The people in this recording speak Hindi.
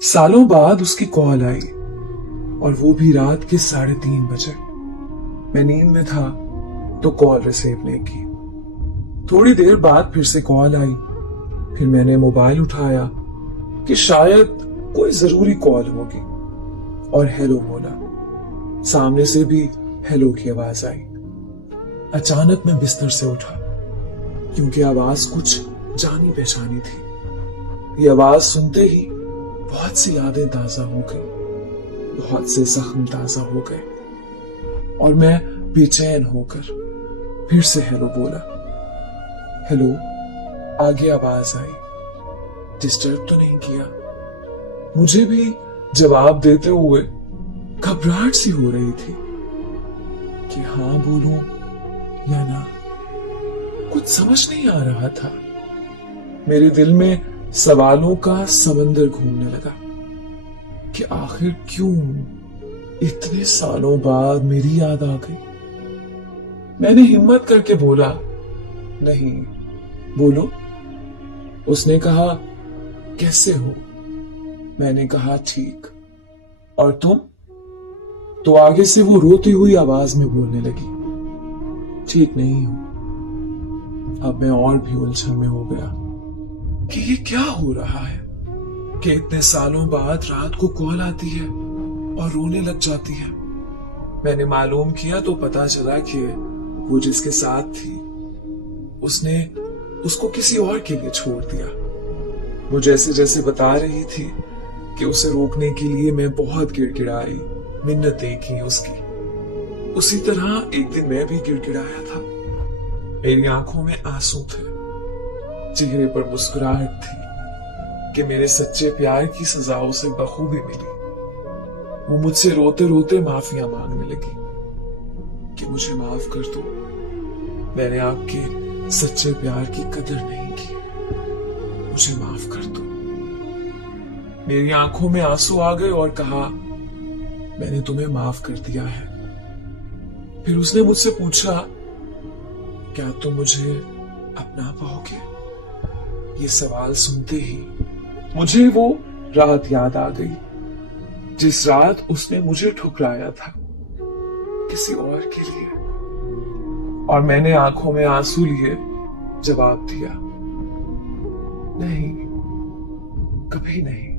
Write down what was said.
सालों बाद उसकी कॉल आई और वो भी रात के 3:30 बजे। मैं नींद में था तो कॉल रिसीव नहीं की। थोड़ी देर बाद फिर से कॉल आई। फिर मैंने मोबाइल उठाया कि शायद कोई जरूरी कॉल होगी और हेलो बोला। सामने से भी हेलो की आवाज आई। अचानक मैं बिस्तर से उठा क्योंकि आवाज कुछ जानी पहचानी थी। ये आवाज सुनते ही बहुत सी यादें ताजा हो गई, बहुत से जख्म ताजा हो गए और मैं बेचैन होकर फिर से हेलो बोला। हेलो, आगे आवाज आई। डिस्टर्ब तो नहीं किया? मुझे भी जवाब देते हुए घबराहट सी हो रही थी कि हाँ बोलूं या ना। कुछ समझ नहीं आ रहा था। मेरे दिल में सवालों का समंदर घूमने लगा कि आखिर क्यों इतने सालों बाद मेरी याद आ गई। मैंने हिम्मत करके बोला, नहीं, बोलो। उसने कहा, कैसे हो? मैंने कहा, ठीक। और तुम? तो आगे से वो रोती हुई आवाज में बोलने लगी, ठीक नहीं हूं। अब मैं और भी उलझन में हो गया कि ये क्या हो रहा है कि इतने सालों बाद रात को कॉल आती है और रोने लग जाती है। मैंने मालूम किया तो पता चला कि वो जिसके साथ थी उसने उसको किसी और के लिए छोड़ दिया। वो जैसे जैसे बता रही थी कि उसे रोकने के लिए मैं बहुत गिड़गिड़ाई, मिन्नतें की उसकी। उसी तरह एक दिन मैं भी गिड़गिड़ाया था। मेरी आंखों में आंसू थे, चेहरे पर मुस्कुराहट थी कि मेरे सच्चे प्यार की सजा उसे बखूबी मिली। वो मुझसे रोते रोते माफिया मांगने लगी कि मुझे माफ कर दो, मैंने आपके सच्चे प्यार की कदर नहीं की, मुझे माफ कर दो। मेरी आंखों में आंसू आ गए और कहा, मैंने तुम्हें माफ कर दिया है। फिर उसने मुझसे पूछा, क्या तुम मुझे अपना पाओगे? ये सवाल सुनते ही मुझे वो रात याद आ गई जिस रात उसने मुझे ठुकराया था किसी और के लिए। और मैंने आंखों में आंसू लिए जवाब दिया, नहीं, कभी नहीं।